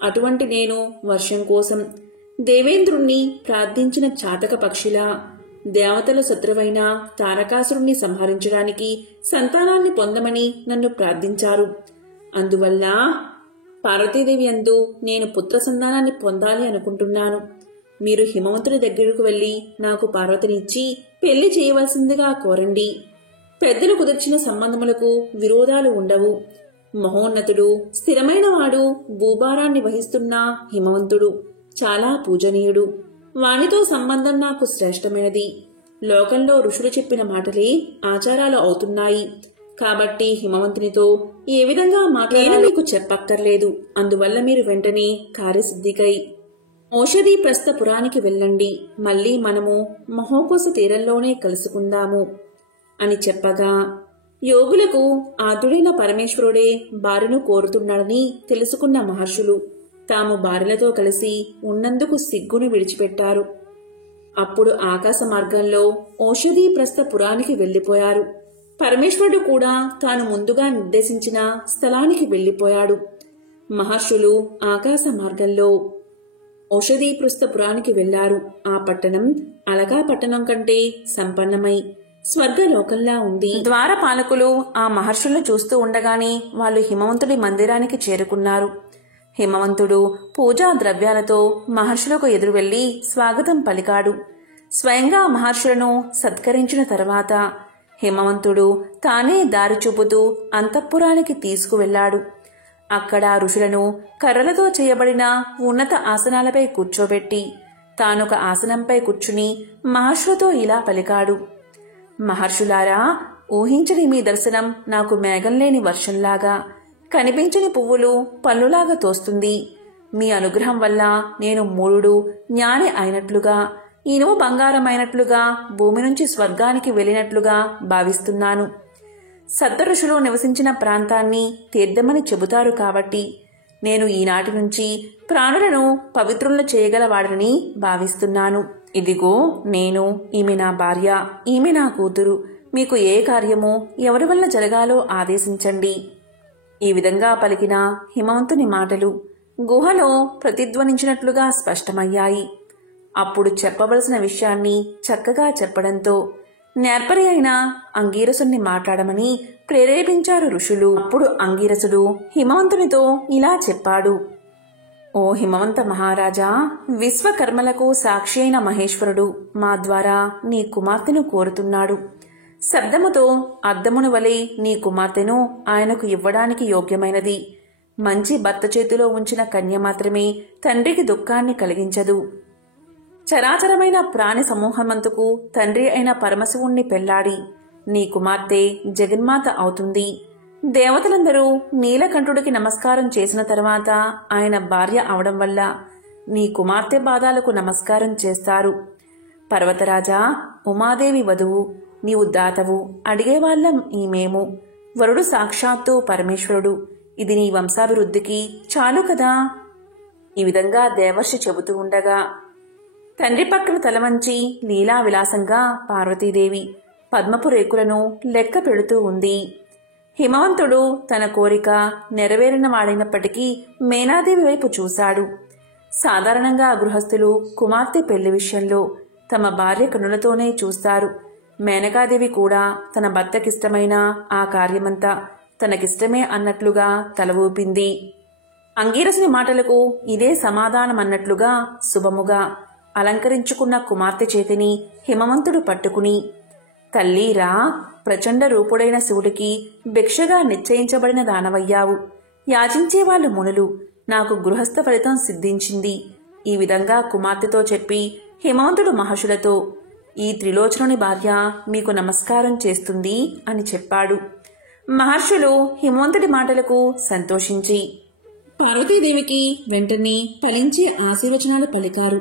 అటువంటి నేను వర్షం కోసం దేవేంద్రుణ్ణి ప్రార్థించిన చాతక పక్షిలా దేవతల శత్రువైన తారకాసురుణ్ణి సంహరించడానికి సంతానాన్ని పొందమని నన్ను ప్రార్థించారు. అందువల్ల పార్వతీదేవి యందు నేను పుత్ర సంతానాన్ని పొందాలి అనుకుంటున్నాను. మీరు హిమవంతుని దగ్గరకు వెళ్లి నాకు పార్వతినిచ్చి పెళ్లి చేయవలసిందిగా కోరండి. పెద్దలు కుదిర్చిన సంబంధములకు విరోధాలు ఉండవు. మహోన్నతుడు, స్థిరమైనవాడు, భూభారాన్ని వహిస్తున్న హిమవంతుడు చాలా పూజనీయుడు. వానితో సంబంధం నాకు శ్రేష్టమైనది. లోకంలో ఋషులు చెప్పిన మాటలే ఆచారాలు అవుతున్నాయి. కాబట్టి హిమవంతునితో ఏ విధంగా మాట్లాడాలో మీకు చెప్పక్కర్లేదు. అందువల్ల మీరు వెంటనే కార్యసిద్ధికై ఔషధీ ప్రస్థపురానికి వెళ్ళండి. మళ్లీ మనము మహోకోస తీరంలోనే కలుసుకుందాము అని చెప్పగా యోగులకు ఆదుడైన పరమేశ్వరుడే భార్యను కోరుతున్నాడని తెలుసుకున్న మహర్షులు తాము భార్యలతో కలిసి ఉన్నందుకు సిగ్గును విడిచిపెట్టారు. అప్పుడు ఆకాశ మార్గంలో ఔషధీ ప్రస్థపురానికి వెళ్లిపోయారు. పరమేశ్వరుడు కూడా తాను ముందుగా నిర్దేశించిన స్థలానికి వెళ్లిపోయాడు. మహర్షులు ఆకాశ మార్గంలో ఔషధీ ప్రస్థపురానికి వెళ్లారు. ఆ పట్టణం అలగా పట్టణం కంటే సంపన్నమై స్వర్గలోకంలా ఉంది. ద్వారపాలకులు ఆ మహర్షులను చూస్తూ ఉండగానే వాళ్ళు హిమవంతుడి మందిరానికి చేరుకున్నారు. హిమవంతుడు పూజా ద్రవ్యాలతో మహర్షులకు ఎదురు వెళ్లి స్వాగతం పలికాడు. స్వయంగా మహర్షులను సత్కరించిన తర్వాత హిమవంతుడు తానే దారి చూపుతూ అంతఃపురానికి తీసుకువెళ్లాడు. అక్కడ ఋషులను కర్రలతో చేయబడిన ఉన్నత ఆసనాలపై కూర్చోబెట్టి తానొక ఆసనంపై కూర్చుని మహర్షులతో ఇలా పలికాడు. మహర్షులారా, ఊహించని మీ దర్శనం నాకు మేఘంలేని వర్షంలాగా, కనిపించని పువ్వులు పళ్ళులాగా తోస్తుంది. మీ అనుగ్రహం వల్ల నేను మూఢుడు జ్ఞాని అయినట్లుగా, ఇనుము బంగారమైనట్లుగా, భూమి నుంచి స్వర్గానికి వెళ్ళినట్లుగా భావిస్తున్నాను. సప్తఋషులు నివసించిన ప్రాంతాన్ని తీర్థమని చెబుతారు కాబట్టి నేను ఈనాటి నుంచి ప్రాణులను పవిత్రులను చేయగలవాడని భావిస్తున్నాను. ఇదిగో నేను, ఈమె నా భార్య, ఈమె నా కూతురు. మీకు ఏ కార్యమో ఎవరి వల్ల జరగాలో ఆదేశించండి. ఈ విధంగా పలికిన హిమవంతుని మాటలు గుహలో ప్రతిధ్వనించినట్లుగా స్పష్టమయ్యాయి. అప్పుడు చెప్పవలసిన విషయాన్ని చక్కగా చెప్పడంతో నేర్పరి అయిన అంగీరసుని మాట్లాడమని ప్రేరేపించారు ఋషులు. అప్పుడు అంగీరసుడు హిమవంతునితో ఇలా చెప్పాడు: ఓ హిమవంత మహారాజా, విశ్వకర్మలకు సాక్షి అయిన మహేశ్వరుడు మా ద్వారా నీ కుమార్తెను కోరుతున్నాడు. శబ్దముతో అద్దమును వలె నీ కుమార్తెను ఆయనకు ఇవ్వడానికి యోగ్యమైనది. మంచి భర్త చేతిలో ఉంచిన కన్య మాత్రమే తండ్రికి దుఃఖాన్ని కలిగించదు. చరాచరమైన ప్రాణి సమూహమంతకు తండ్రి అయిన పరమశివుణ్ణి పెళ్లాడి నీ కుమార్తె జగన్మాత అవుతుంది. దేవతలందరూ నీలకంఠుడికి నమస్కారం చేసిన తర్వాత ఆయన భార్య అవడం వల్ల నీ కుమార్తె పాదాలకు నమస్కారం చేస్తారు. పర్వతరాజా, ఉమాదేవి వధువు, నీవు దాతవు, అడిగేవాళ్ళం ఈ మేము. వరుడు సాక్షాత్తు పరమేశ్వరుడు. ఇది నీ వంశాభివృద్ధికి చాలు కదా. ఈ విధంగా దేవర్షి చెబుతూ ఉండగా తండ్రి పక్కన తలవంచి లీలా విలాసంగా పార్వతీదేవి పద్మపు రేకులను లెక్క పెడుతూ ఉంది. హిమవంతుడు తన కోరిక నెరవేరిన వాడైనప్పటికీ మేనాదేవి వైపు చూశాడు. సాధారణంగా గృహస్థులు కుమార్తె పెళ్లి విషయంలో తమ భార్య కనులతోనే చూస్తారు. మేనకాదేవి కూడా తన భర్తకిష్టమైన ఆ కార్యమంతా తనకిష్టమే అన్నట్లుగా తల ఊపింది. అంగీరసుని మాటలకు ఇదే సమాధానమన్నట్లుగా శుభముగా అలంకరించుకున్న కుమార్తె చేతిని హిమవంతుడు పట్టుకుని, తల్లీరా, ప్రచండ రూపుడైన శివుడికి భిక్షగా నిశ్చయించబడిన దానవయ్యావు. యాచించేవాళ్లు మునులు. నాకు గృహస్థ ఫలితం సిద్ధించింది. ఈ విధంగా కుమార్తెతో చెప్పి హిమవంతుడు మహర్షులతో, ఈ త్రిలోచనుని భార్య మీకు నమస్కారం చేస్తుంది అని చెప్పాడు. మహర్షులు హిమవంతుడి మాటలకు సంతోషించి పార్వతీదేవికి వెంటనే ఫలించే ఆశీర్వచనాలు పలికారు.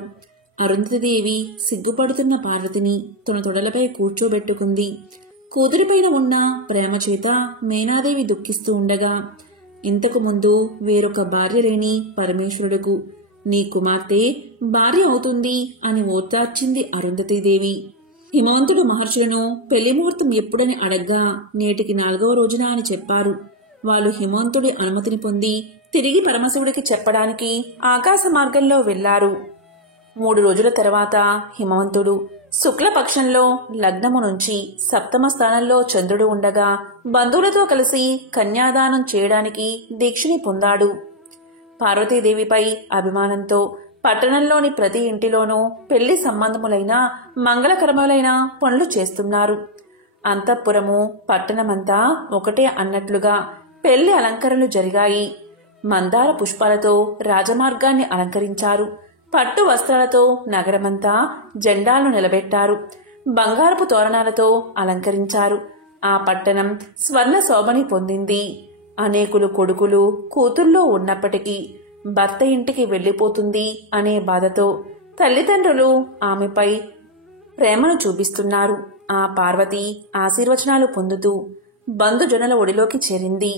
అరుంధతీదేవి సిగ్గుపడుతున్న పార్వతిని తన తొడలపై కూర్చోబెట్టుకుంది. కూతురిపైన ఉన్న ప్రేమ చేత మేనాదేవి దుఃఖిస్తూ ఉండగా, ఇంతకు ముందు వేరొక భార్య లేని పరమేశ్వరుడుకు నీ కుమార్తె భార్య అవుతుంది అని ఓదార్చింది అరుంధతీదేవి. హిమవంతుడు మహర్షులను పెళ్లి ముహూర్తం ఎప్పుడని అడగ్గా నేటికి 4వ రోజున అని చెప్పారు. వాళ్ళు హిమవంతుడి అనుమతిని పొంది తిరిగి పరమశివుడికి చెప్పడానికి ఆకాశ మార్గంలో వెళ్లారు. 3 రోజుల తర్వాత హిమవంతుడు శుక్లపక్షంలో లగ్నము నుంచి 7వ స్థానంలో చంద్రుడు ఉండగా బంధువులతో కలిసి కన్యాదానం చేయడానికి దీక్షని పొందాడు. పార్వతీదేవిపై అభిమానంతో పట్టణంలోని ప్రతి ఇంటిలోనూ పెళ్లి సంబంధములైన మంగళకరములైన పనులు చేస్తున్నారు. అంతఃపురము పట్టణమంతా ఒకటే అన్నట్లుగా పెళ్లి అలంకరణలు జరిగాయి. మందార పుష్పాలతో రాజమార్గాన్ని అలంకరించారు. పట్టు వస్త్రాలతో నగరమంతా జెండాలను నిలబెట్టారు. బంగారపు తోరణాలతో అలంకరించారు. ఆ పట్టణం స్వర్ణ శోభని పొందింది. అనేకులు కొడుకులు కూతుర్లో ఉన్నప్పటికీ భర్త ఇంటికి వెళ్లిపోతుంది అనే బాధతో తల్లిదండ్రులు ఆమెపై ప్రేమను చూపిస్తున్నారు. ఆ పార్వతి ఆశీర్వచనాలు పొందుతూ బంధుజనుల ఒడిలోకి చేరింది.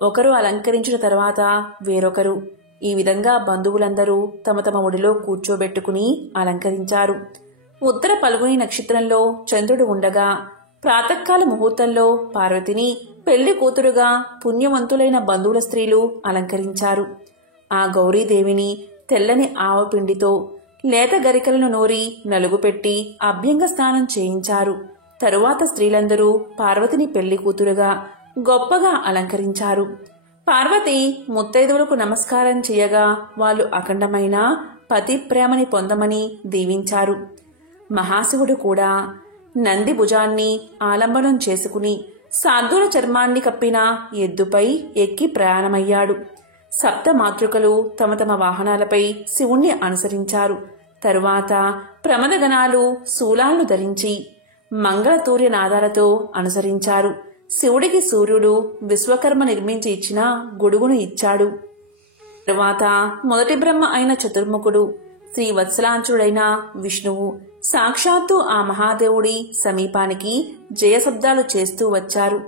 ఒకరు అలంకరించిన తర్వాత వేరొకరు. ఈ విధంగా బంధువులందరూ తమ తమ ఒడిలో కూర్చోబెట్టుకుని అలంకరించారు. ఉత్తర పల్గుని నక్షత్రంలో చంద్రుడు ఉండగా ప్రాతకాల ముహూర్తంలో పార్వతిని పెళ్లి కూతురుగా పుణ్యవంతులైన బంధువుల స్త్రీలు అలంకరించారు. ఆ గౌరీదేవిని తెల్లని ఆవపిండితో లేత గరికలను నూరి నలుగుపెట్టి అభ్యంగ స్నానం చేయించారు. తరువాత స్త్రీలందరూ పార్వతిని పెళ్లి కూతురుగా గొప్పగా అలంకరించారు. పార్వతి ముత్తైదువులకు నమస్కారం చేయగా వాళ్ళు అఖండమైన పతి ప్రేమని పొందమని దీవించారు. మహాశివుడు కూడా నంది భుజాన్ని ఆలంబనం చేసుకుని సాధుల చర్మాన్ని కప్పిన ఎద్దుపై ఎక్కి ప్రయాణమయ్యాడు. 7 మాతృకలు తమ తమ వాహనాలపై శివుణ్ణి అనుసరించారు. తరువాత ప్రమదగణాలు శూలాలను ధరించి మంగళతూర్య నాదాలతో అనుసరించారు. శివుడికి సూర్యుడు విశ్వకర్మ నిర్మించి ఇచ్చిన గొడుగును ఇచ్చాడు. తరువాత మొదటి బ్రహ్మ అయిన చతుర్ముఖుడు, శ్రీ వత్సలాంచుడైన విష్ణువు సాక్షాత్తు ఆ మహాదేవుడి సమీపానికి జయశబ్దాలు చేస్తూ వచ్చారు.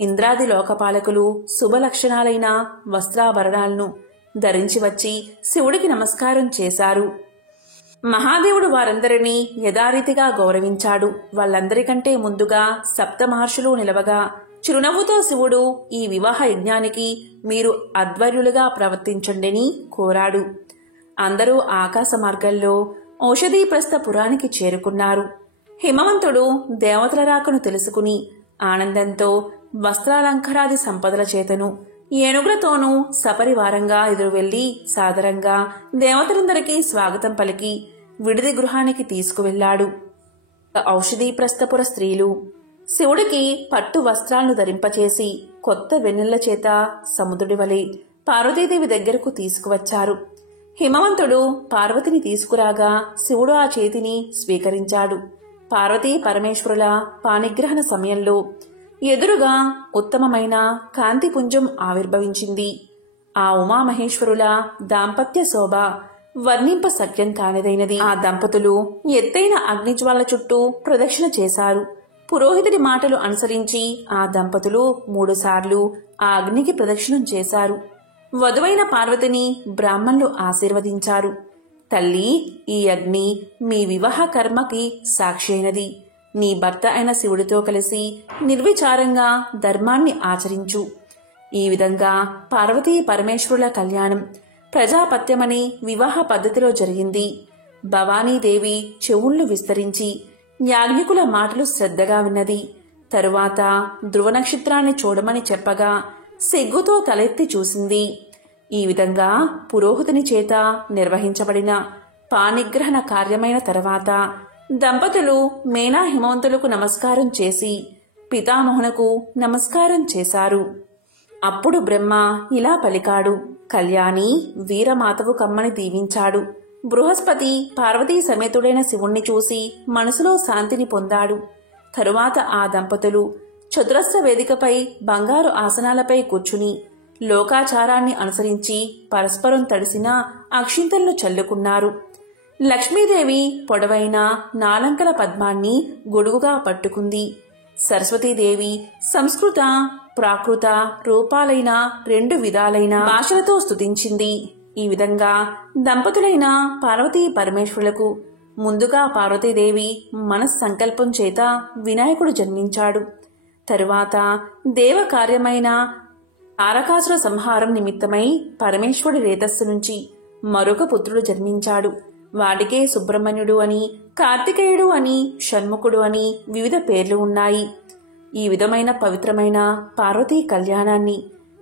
ఇంద్రాది లోకపాలకులు శుభలక్షణాలైన వస్త్రాభరణాలను ధరించి వచ్చి శివుడికి నమస్కారం చేశారు. మహాదేవుడు వారందరినీ యథారీతిగా గౌరవించాడు. వాళ్ళందరికంటే ముందుగా 7 మహర్షులు నిలవగా చిరునవ్వుతో శివుడు ఈ వివాహ యజ్ఞానికి మీరు అధ్వర్యులుగా ప్రవర్తించండిని కోరాడు. అందరూ ఆకాశ మార్గంలో ఔషధీప్రస్థ పురానికి చేరుకున్నారు. హిమవంతుడు దేవతల రాకను తెలుసుకుని ఆనందంతో వస్త్రాలంకారాది సంపదల చేతను ఏనుగులతోనూ సపరివారంగా ఎదురువెళ్లి సాదరంగా దేవతలందరికీ స్వాగతం పలికి విడిది గృహానికి తీసుకువెళ్లాడు. ఔషధీప్రస్థపుర స్త్రీలు శివుడికి పట్టు వస్త్రాలను ధరింపచేసి కొత్త వెన్నెల చేత సముద్రుడి వలె పార్వతీదేవి దగ్గరకు తీసుకువచ్చారు. హిమవంతుడు పార్వతిని తీసుకురాగా శివుడు ఆ చేతిని స్వీకరించాడు. పార్వతీ పరమేశ్వరుల పాణిగ్రహణ సమయంలో ఎదురుగా ఉత్తమమైన కాంతిపుంజం ఆవిర్భవించింది. ఆ ఉమామహేశ్వరుల దాంపత్య శోభ వర్ణింప సఖ్యం కానిదైనది. ఆ దంపతులు ఎత్తైన అగ్నిజ్వాల చుట్టూ ప్రదక్షిణ చేశారు. పురోహితుడి మాటలు అనుసరించి ఆ దంపతులు 3 సార్లు ఆ అగ్నికి ప్రదక్షిణం చేశారు. వధువైన పార్వతిని బ్రాహ్మణులు ఆశీర్వదించారు. తల్లి, ఈ అగ్ని మీ వివాహ కర్మకి సాక్షి అయినది. నీ భర్త అయిన శివుడితో కలిసి నిర్విచారంగా ధర్మాన్ని ఆచరించు. ఈ విధంగా పార్వతీ పరమేశ్వరుల కళ్యాణం ప్రజాపత్యమని వివాహ పద్ధతిలో జరిగింది. భవానీదేవి చెవుళ్లు విస్తరించి యాజ్ఞికుల మాటలు శ్రద్ధగా విన్నది. తరువాత ధ్రువ నక్షత్రాన్ని చూడమని చెప్పగా సిగ్గుతో తలెత్తి చూసింది. ఈ విధంగా పురోహితుని చేత నిర్వహించబడిన పాణిగ్రహణ కార్యమైన తర్వాత దంపతులు మేనా హిమవంతులకు నమస్కారం చేసి పితామహునకు నమస్కారం చేశారు. అప్పుడు బ్రహ్మ ఇలా పలికాడు. కళ్యాణి, వీరమాతవు కమ్మని దీవించాడు. బృహస్పతి పార్వతీ సమేతుడైన శివుణ్ణి చూసి మనసులో శాంతిని పొందాడు. తరువాత ఆ దంపతులు చతురస్ర వేదికపై బంగారు ఆసనాలపై కూర్చుని లోకాచారాన్ని అనుసరించి పరస్పరం తడిసిన అక్షింతలను చల్లుకున్నారు. లక్ష్మీదేవి పొడవైన 4 అంకెల పద్మాన్ని గొడుగుగా పట్టుకుంది. సరస్వతీదేవి సంస్కృత ప్రాకృత రూపాలైన 2 విధాలైన భాషలతో స్తుతించింది. ఈ విధంగా దంపతులైన పార్వతీ పరమేశ్వరులకు ముందుగా పార్వతీదేవి మనస్సంకల్పం చేత వినాయకుడు జన్మించాడు. తరువాత దేవకార్యమైన తారకాసుర సంహారం నిమిత్తమై పరమేశ్వరుడి రేతస్సు నుంచి మరొక పుత్రుడు జన్మించాడు. వాడికే సుబ్రహ్మణ్యుడు అని, కార్తికేయుడు అని, షణ్ముఖుడు అని వివిధ పేర్లు ఉన్నాయి. ఈ విధమైన పవిత్రమైన పార్వతీ కళ్యాణాన్ని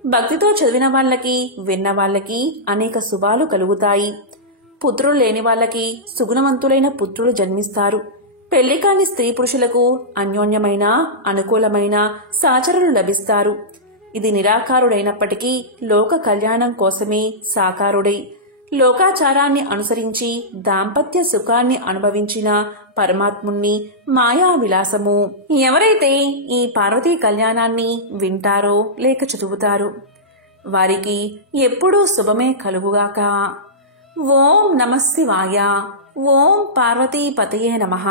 భక్తితో చదివిన వాళ్ళకి, విన్న వాళ్ళకి అనేక శుభాలు కలుగుతాయి. పుత్రులు లేని వాళ్ళకి సుగుణవంతులైన పుత్రులు జన్మిస్తారు. పెళ్లి కాని స్త్రీ పురుషులకు అన్యోన్యమైన అనుకూలమైన సహచరులు లభిస్తారు. ఇది నిరాకారుడైనప్పటికీ లోక కళ్యాణం కోసమే సాకారుడై లోకాచారాన్ని అనుసరించి దాంపత్య సుఖాన్ని అనుభవించిన పరమాత్ముణ్ణి మాయా విలాసము. ఎవరైతే ఈ పార్వతీ కళ్యాణాన్ని వింటారో లేక చదువుతారో వారికి ఎప్పుడూ శుభమే కలుగుగాక. ఓం నమః శివాయ. ఓం పార్వతీ పతయే నమః.